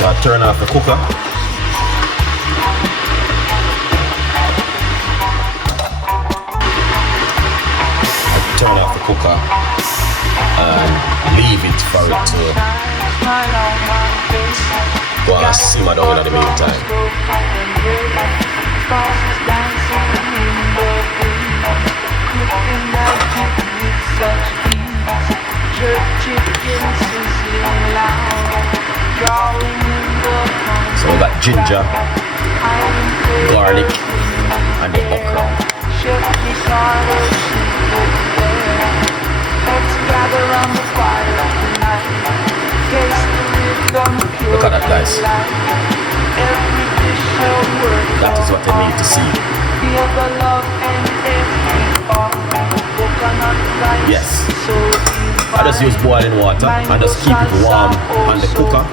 So I turn off the cooker. Turn off the cooker and leave it for it to go and simmer down in the meantime. So we got ginger, garlic, and the okra. Look at that, guys. That is what I need to see. Yes. I just use boiling water and just keep it warm on the cooker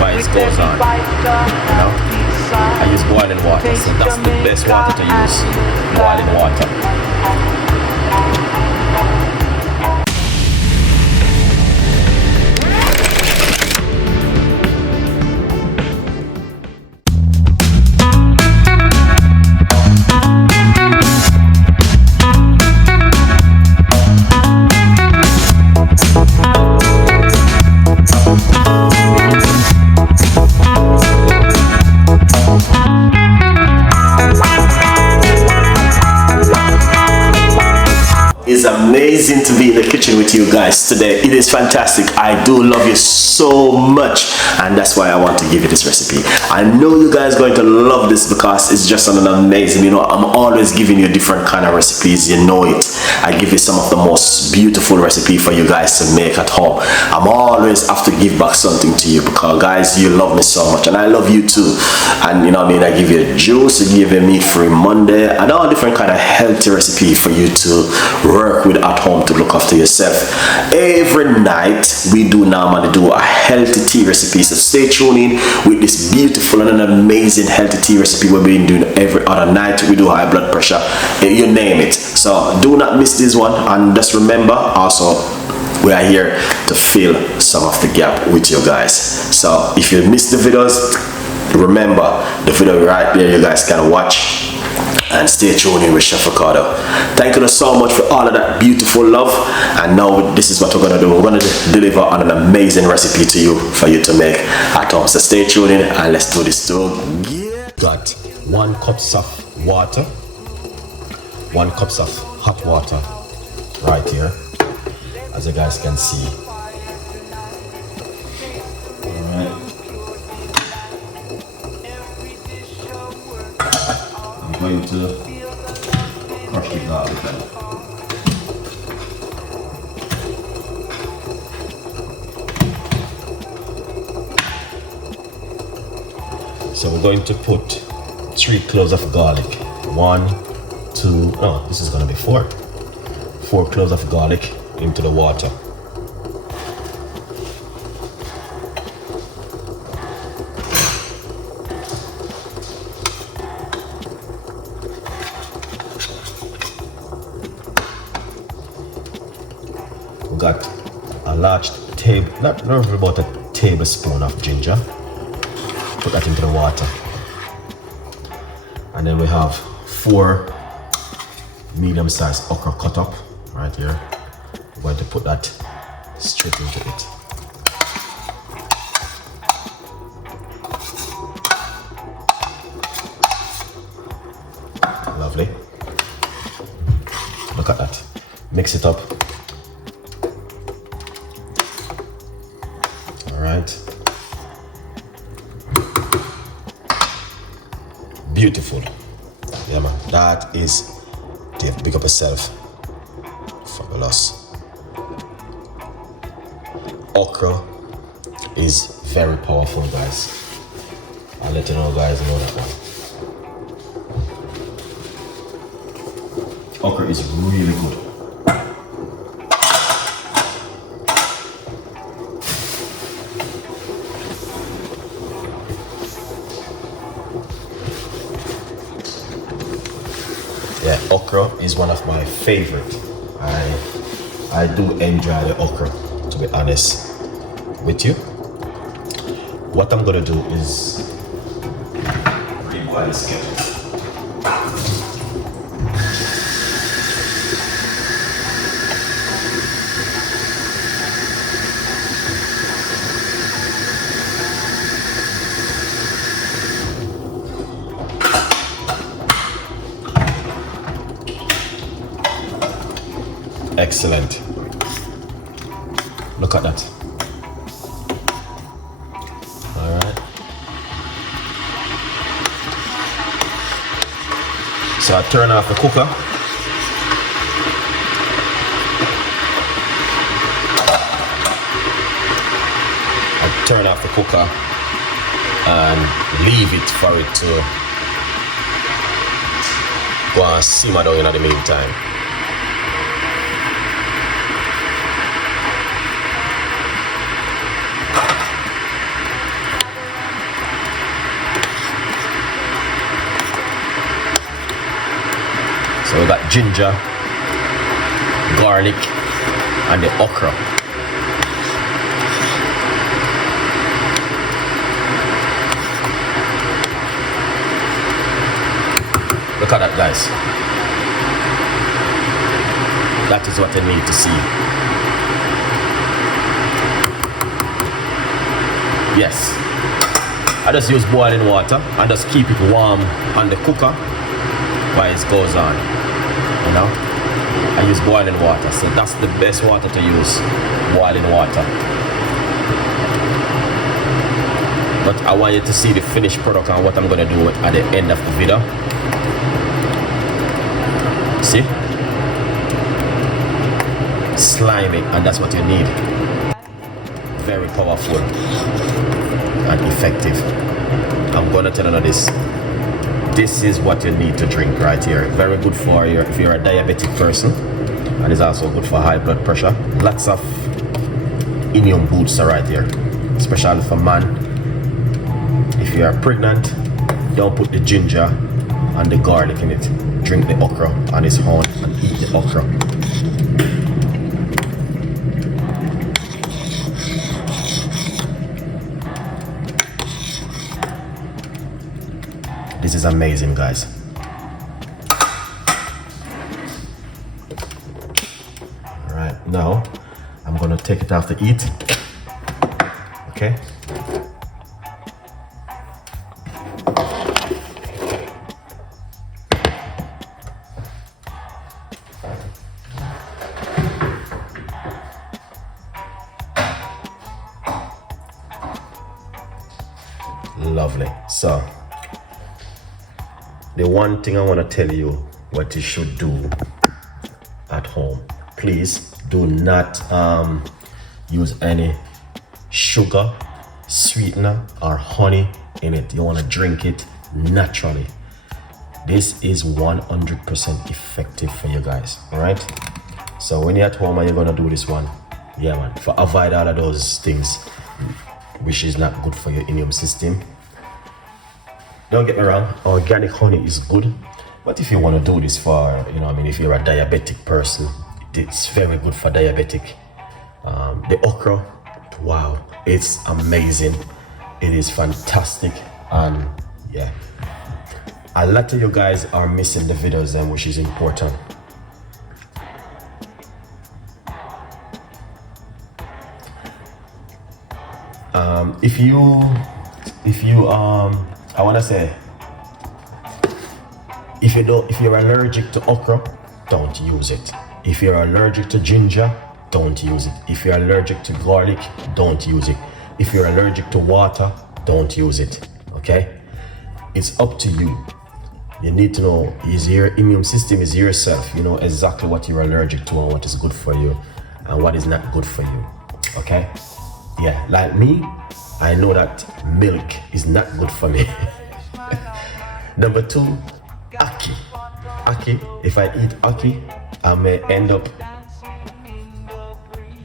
while it goes on. You know? I use boiling water, so that's the best water to use. Boiling water. It's amazing to be in the kitchen with you guys today. It is fantastic. I do love you so much, and that's why I want to give you this recipe. I know you guys are going to love this because it's just an amazing, you know, I'm always giving you different kind of recipes, you know it. I give you some of the most beautiful recipe for you guys to make at home. I'm always have to give back something to you because guys, you love me so much and I love you too. And you know what I mean, I give you a juice, I give you meat-free Monday and all different kind of healthy recipe for you to work with at home to look after yourself. Every night we do normally do a healthy tea recipe, so stay tuned in with this beautiful and an amazing healthy tea recipe we've been doing every other night. We do high blood pressure, you name it. So do not miss this one, and just remember also we are here to fill some of the gap with you guys. So if you missed the videos, remember the video right there, you guys can watch. And stay tuned in with Chef Ricardo. Thank you so much for all of that beautiful love. And now this is what we're gonna do. We're gonna deliver on an amazing recipe to you for you to make at home. So stay tuned in and let's do this too. Got 1 cup of water, 1 cup of hot water right here, as you guys can see. Alright. I'm going to crush the garlic then. So we're going to put 3 cloves of garlic. 1, 2, no, this is going to be 4. 4 cloves of garlic into the water. We got a large not about a tablespoon of ginger. Put that into the water. And then we have 4 medium-sized okra cut up right here. We're going to put that straight into it. Lovely. Look at that. Mix it up. All right. Beautiful. Yeah, man. That is Dave. Big up yourself. Fabulous. Okra is very powerful, guys. I'll let you know, guys, know that one. Okra is really good. Yeah, okra is one of my favorite. I do enjoy the okra, to be honest with you. what I'm gonna do is reboil the skillet. Excellent. Look at that. All right. So I turn off the cooker. I turn off the cooker and leave it for it to go and simmer down in the meantime. So we got ginger, garlic, and the okra. Look at that, guys. That is what I need to see. Yes. I just use boiling water and just keep it warm on the cooker while it goes on. You know, I use boiling water, so that's the best water to use, boiling water. But I want you to see the finished product and what I'm gonna do at the end of the video. See? Slimy, and that's what you need. Very powerful and effective. I'm gonna tell you this. This is what you need to drink right here. Very good for you if you're a diabetic person, and it's also good for high blood pressure. Lots of immune booster right here, especially for man. If you are pregnant, don't put the ginger and the garlic in it. Drink the okra on its own and eat the okra. This is amazing, guys. All right, now I'm gonna take it off the heat. Okay. Lovely. So the one thing I want to tell you what you should do at home, please do not use any sugar, sweetener, or honey in it. You want to drink it naturally. This is 100% effective for you guys. All right, so when you're at home and you're gonna do this one, yeah man, for avoid all of those things which is not good for your immune system. Don't get me wrong, organic honey is good, but if you want to do this for, you know, I mean, if you're a diabetic person, it's very good for diabetic. The okra, wow, it's amazing. It is fantastic, and yeah, a lot of you guys are missing the videos then, which is important. I want to say, if you're allergic to okra, don't use it. If you're allergic to ginger, don't use it. If you're allergic to garlic, don't use it. If you're allergic to water, don't use it. Okay? It's up to you. You need to know, is your immune system is yourself. You know exactly what you're allergic to and what is good for you and what is not good for you. Okay? Yeah, like me, I know that milk is not good for me. Number 2, ackee. Ackee, if I eat ackee, I may end up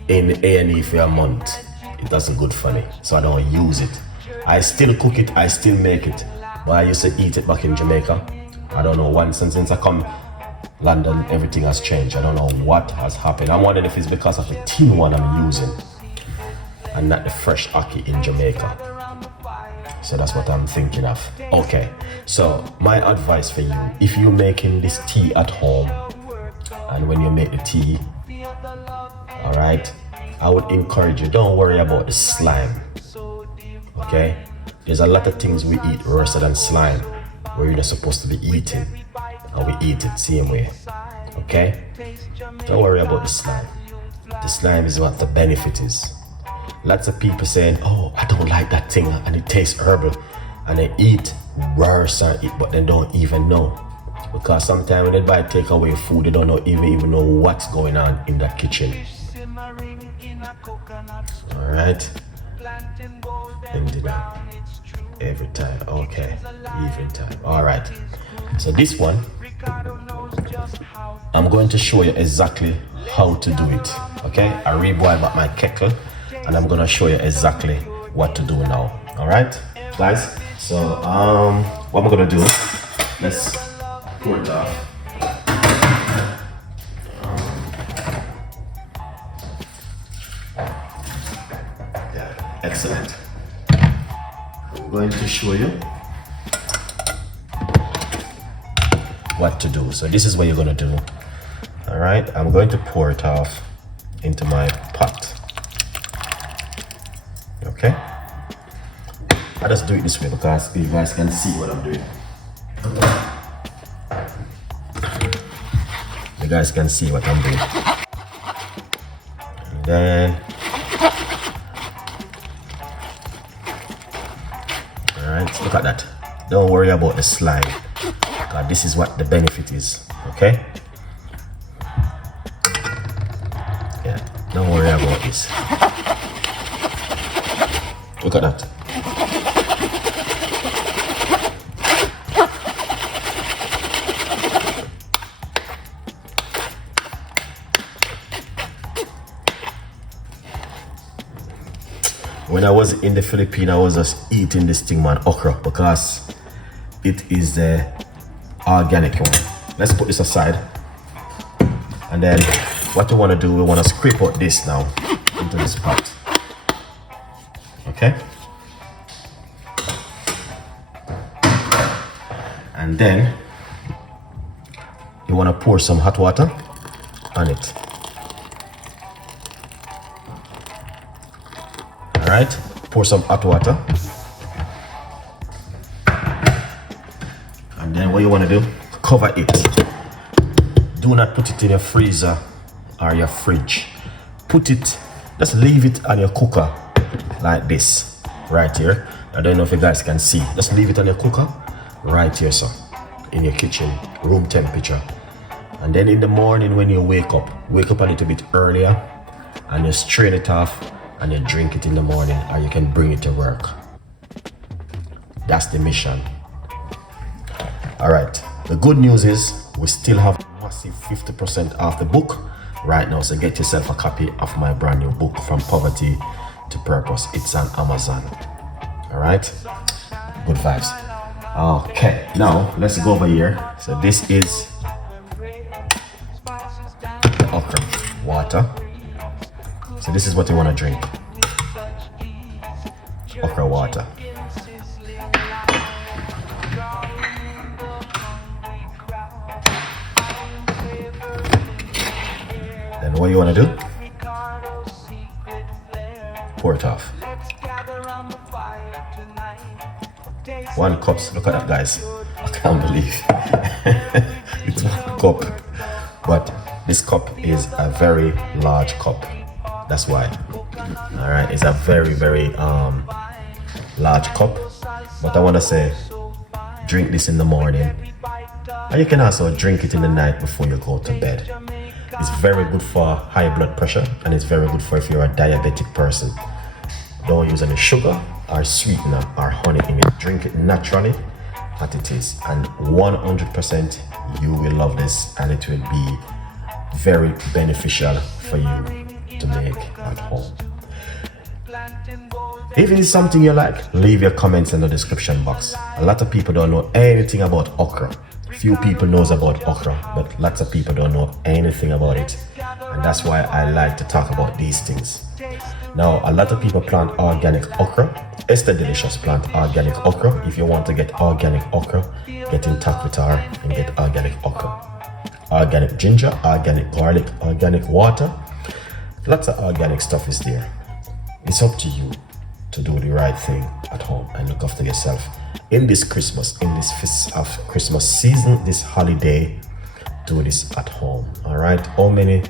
in A&E for a month. It doesn't good for me, so I don't use it. I still cook it, I still make it, but I used to eat it back in Jamaica. I don't know, once and since I come London, everything has changed. I don't know what has happened. I'm wondering if it's because of the tin one I'm using and not the fresh ackee in Jamaica. So that's what I'm thinking of. Okay, so my advice for you, if you're making this tea at home, and when you make the tea, all right, I would encourage you, don't worry about the slime. Okay, there's a lot of things we eat worse than slime we're not supposed to be eating, and we eat it same way. Okay, don't worry about the slime. The slime is what the benefit is. Lots of people saying, oh, I don't like that thing and it tastes herbal, and they eat worse and eat, but they don't even know, because sometimes when they buy takeaway food, they don't even know what's going on in that kitchen. All right, every time. Okay, even time. All right, so this one I'm going to show you exactly how to do it. Okay, I reboil back my kettle and I'm gonna show you exactly what to do now. All right, guys, so what I'm gonna do, let's pour it off. Yeah, excellent. I'm going to show you what to do. So this is what you're gonna do. All right, I'm going to pour it off into my pot. Okay, I just do it this way because you guys can see what I'm doing. You guys can see what I'm doing. And then, all right, look at that. Don't worry about the slime, because this is what the benefit is. Okay. Yeah, don't worry about this. Look at that. When I was in the Philippines, I was just eating this thing, man, okra, because it is the organic one. Let's put this aside. And then what we want to do, we want to scrape out this now into this pot. Okay, and then you want to pour some hot water on it. All right, pour some hot water, and then what you want to do, cover it. Do not put it in your freezer or your fridge. Put it, just leave it on your cooker like this right here. I don't know if you guys can see. Just leave it on your cooker right here, so in your kitchen, room temperature. And then in the morning when you wake up a little bit earlier and you strain it off and you drink it in the morning, or you can bring it to work. That's the mission. All right, the good news is we still have a massive 50% off the book right now, so get yourself a copy of my brand new book, From Poverty to Purpose. It's on Amazon. All right, good vibes. Okay, now let's go over here. So this is the okra water. So this is what you want to drink. Okra water. Then what you want to do? Pour it off. 1 cup. Look at that, guys. I can't believe it's 1 cup, but this cup is a very large cup. That's why. All right, it's a very large cup. But I want to say, drink this in the morning, and you can also drink it in the night before you go to bed. It's very good for high blood pressure, and it's very good for if you're a diabetic person. Don't use any sugar or sweetener or honey in it. Drink it naturally as it is, and 100% you will love this, and it will be very beneficial for you to make at home. If it is something you like, leave your comments in the description box. A lot of people don't know anything about okra. Few people knows about okra, but lots of people don't know anything about it, and that's why I like to talk about these things. Now, a lot of people plant organic okra. It's the delicious plant organic okra. If you want to get organic okra, get in touch with her and get organic okra. Organic ginger, organic garlic, organic water. Lots of organic stuff is there. It's up to you to do the right thing at home and look after yourself. In this Christmas, in this feast of Christmas season, this holiday, do this at home. All right. How many